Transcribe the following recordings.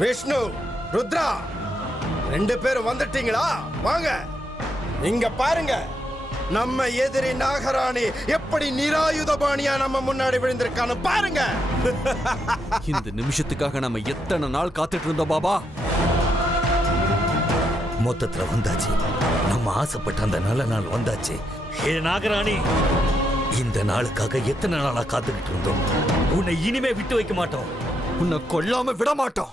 விஷ்ணு, ருத்ரா, 2 பேரும் வந்துட்டீங்களா? வாங்க இங்க பாருங்க. நம்ம எதிரி நாகராணி எப்படி நிராயுதபாணியா நம்ம முன்னாடி விழுந்திருக்கான்னு பாருங்க. இந்த நிமிஷத்துக்காக நம்ம எத்தனை நாள் காத்துட்டு இருந்தோம் பாபா. மொத்தத்துல வந்தாச்சு. நம்ம ஆசைப்பட்ட அந்த நல்ல நாள் வந்தாச்சு. ஏ நாகராணி, இந்த நாளுக்காக எத்தனை நாளா காத்துக்கிட்டு இருந்தோம். உன்னை இனிமே விட்டு வைக்க மாட்டோம். உன்னை கொல்லாம விட மாட்டோம்.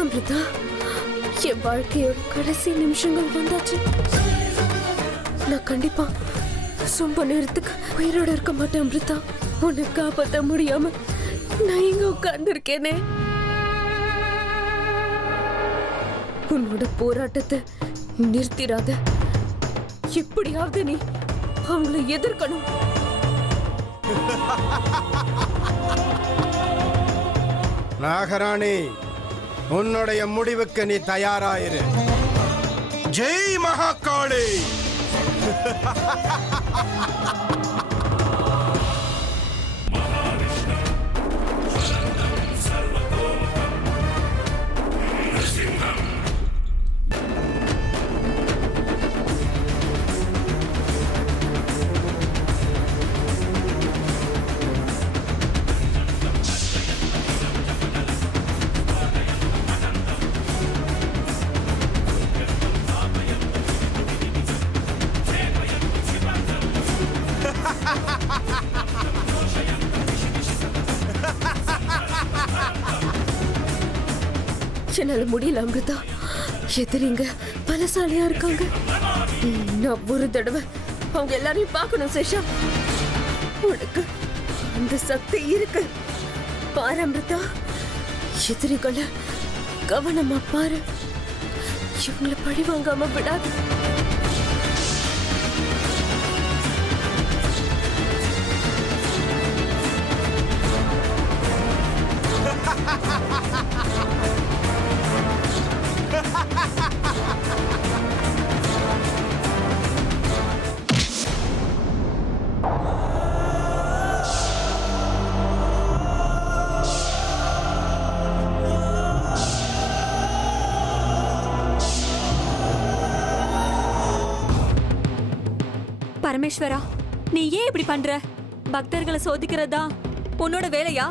அமிர்தா, என் வாழ்க்கையோட கடைசி நிமிஷங்கள் வந்தாச்சு. நான் கண்டிப்பா ரொம்ப நேரத்துக்கு உயிரோட இருக்க மாட்டேன் அமிர்தா. உன்னை காப்பாற்ற முடியாம நான் இங்க உட்கார்ந்து இருக்கேனே. உன்னோட போராட்டத்தை நிறுத்திடாத. எப்படியாவது நீ அவங்களை எதிர்க்கணும். நாகராணி, உன்னுடைய முடிவுக்கு நீ தயாராயிரு. ஜெய் மகாகாளி. என்னால முடியல அமிர்தா. எதிரிங்க பலசாலியா இருக்காங்க. நான் ஒரு தடவை அவங்க எல்லாரையும் பார்க்கணும். சேஷா, உனக்கு அந்த சக்தி இருக்கு. பாரு அமிர்தா, எதிரிகளை கவனமா பாரு. இவங்களை பழி வாங்காம விடாது. பரமேஸ்வரா, நீ ஏன் இப்படி பண்ற? பக்தர்களை சோதிக்கிறதா உன்னோட வேலையா?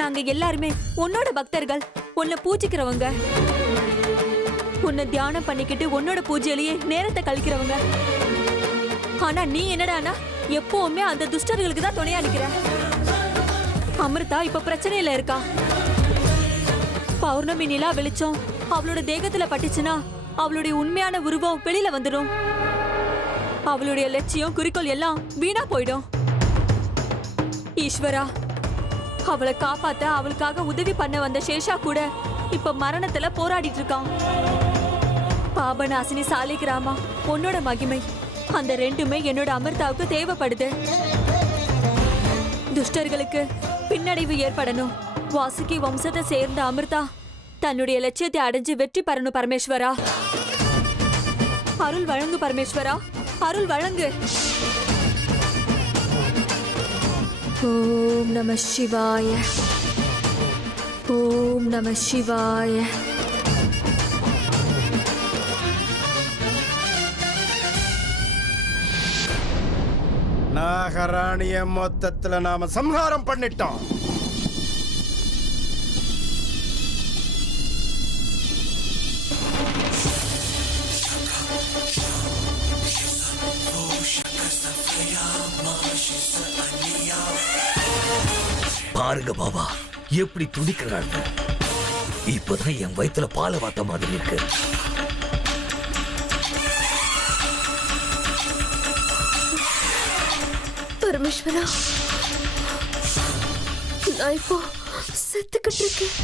நாங்க எல்லாருமே உன்னோட பக்தர்கள், உன்னை பூஜிக்கிறவங்க, உன்னை தியானம் பண்ணிக்கிட்டு உன்னோட பூஜையிலேயே நேரத்தை கழிக்கிறவங்க. ஆனா நீ என்னடானா எப்பவுமே அந்த துஷ்டர்களுக்கு தான் துணையா நிக்கிற. அமிர்தா இப்ப பிரச்சனையில இருக்கா. பௌர்ணமி நிலா வெளிச்சம் அவளோட தேகத்துல பட்டுச்சுன்னா அவளுடைய உண்மையான உருவம் வெளியில வந்துடும். அவளுடைய லட்சியம் குறிக்கோள் எல்லாம் வீணா போயிடும். ஈஸ்வரா, அவளை காப்பாத்த அவளுக்காக உதவி பண்ண வந்த சேஷா கூட இப்ப மரணத்துல போராடிட்டு இருக்கான். பாபநாசினி சாலிகிராமா, உன்னோட மகிமை, அந்த 2மே என்னோட அமிர்தாவுக்கு தேவைப்படுது. துஷ்டர்களுக்கு பின்னடைவு ஏற்படணும். வாசுகி வம்சத்தை சேர்ந்த அமிர்தா தன்னுடைய லட்சியத்தை அடைஞ்சு வெற்றி பெறணும். பரமேஸ்வரா, அருள் வழங்கு. பரமேஸ்வரா, அருள் வழங்கு. ஓம் நம சிவாய. ஓம் நம சிவாய. நாகராணிய மொத்தத்துல நாம சம்ஹாரம் பண்ணிட்டோம். பாருங்க பாபா, எப்படி துடிக்கிறாங்க. இப்பதான் என் வயித்துல பாலை வாத்த மாதிரி இருக்கு. பரமேஸ்வரா, நான் இப்போ செத்துக்கிட்டு இருக்கேன்.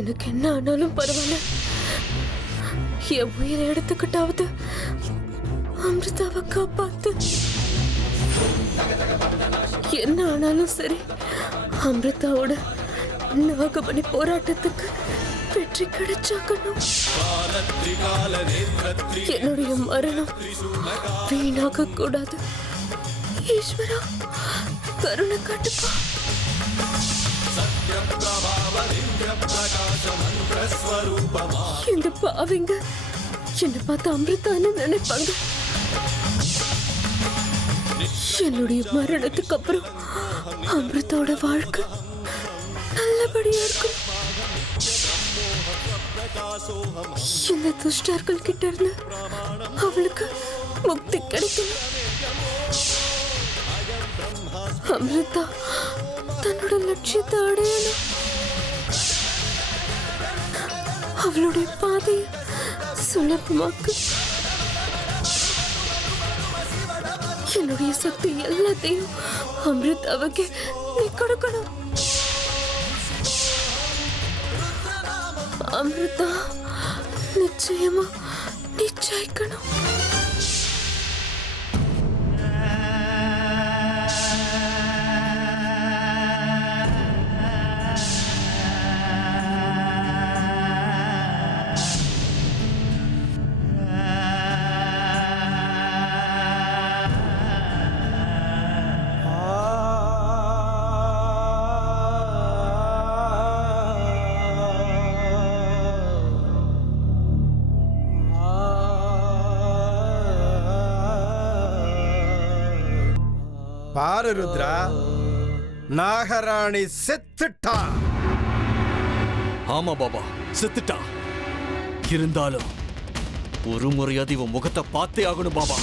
எனக்கு என்ன ஆனாலும் பரவாயில்ல. என் உயிரை எடுத்துக்கிட்டாவது அமிர்தாவை காப்பாத்து. என்ன ஆனாலும் சரி அமிர்தாவோட நாகமணி போராட்டத்துக்கு வெற்றி கிடைச்சாக்கணும். என்னுடைய மரணம் வீணாக கூடாது. ஈஸ்வரா கருணை காட்டுப்பா. இந்த பாவிங்க என்ன பார்த்து அமிர்தான்னு நினைப்பாங்க. என்னுடைய மரணத்துக்கு அப்புறம் அமிர்தோட வாழ்க்கை நல்லபடியா இருக்கும். இந்த துஷ்டர்கள் கிட்ட இருந்து அவளுக்கு முக்தி கிடைக்கணும். அமிர்தா தன்னோட லட்சியத்தை அடையணும். அவளுடைய பாதையை சுலபமாக்கு. என்னுடைய சக்தி எல்லாத்தையும் அமிர்தாவுக்கு நீ கொடுக்கணும். அமிர்தா நிச்சயமா நிச்சயிக்கணும். பாரு ருத்ரா, நாகராணி செத்துட்டா. ஆமா பாபா, செத்துட்டா. இருந்தாலும் ஒரு முறையாவது இவன் முகத்தை பார்த்தே ஆகணும் பாபா.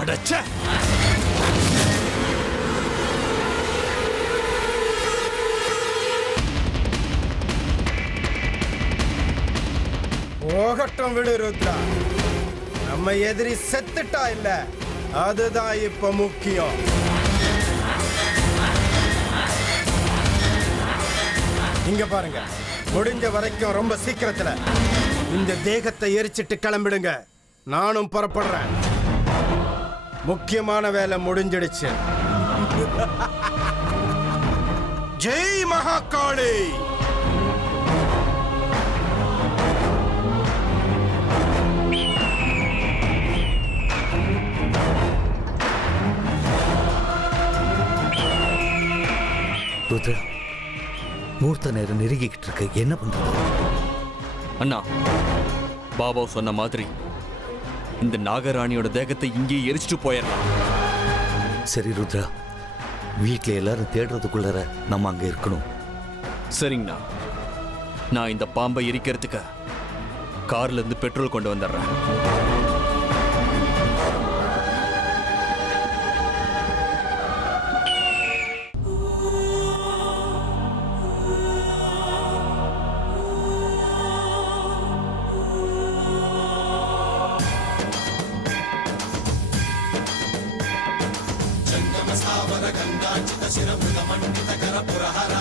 அடச்சே, போகட்டும் விடு ருத்ரா. நம்ம எதிரி செத்துட்டா இல்ல, அதுதான் இப்ப முக்கியம். இங்க பாருங்க, முடிஞ்ச வரைக்கும் ரொம்ப சீக்கிரத்துல இந்த தேகத்தை எரிச்சிட்டு கிளம்பிடுங்க. நானும் புறப்படுறேன். முக்கியமான வேலை முடிஞ்சிடுச்சு. ஜெய் மகாகாளி. ருத்ரா, மூர்த்த நேரம் நெருங்கிக்கிட்டு இருக்க, என்ன பண்றது? அண்ணா, பாபா சொன்ன மாதிரி இந்த நாகராணியோட தேகத்தை இங்கேயே எரிச்சிட்டு போயிடலாம். சரி ருத்ரா, வீட்டில் எல்லாரும் தேடுறதுக்குள்ளர நம்ம அங்க இருக்கணும். சரிங்கண்ணா, நான் இந்த பாம்பை எரிக்கிறதுக்கு கார்ல இருந்து பெட்ரோல் கொண்டு வந்துடுறேன். గంగాచిత శిరమృత మండిత కర పురహర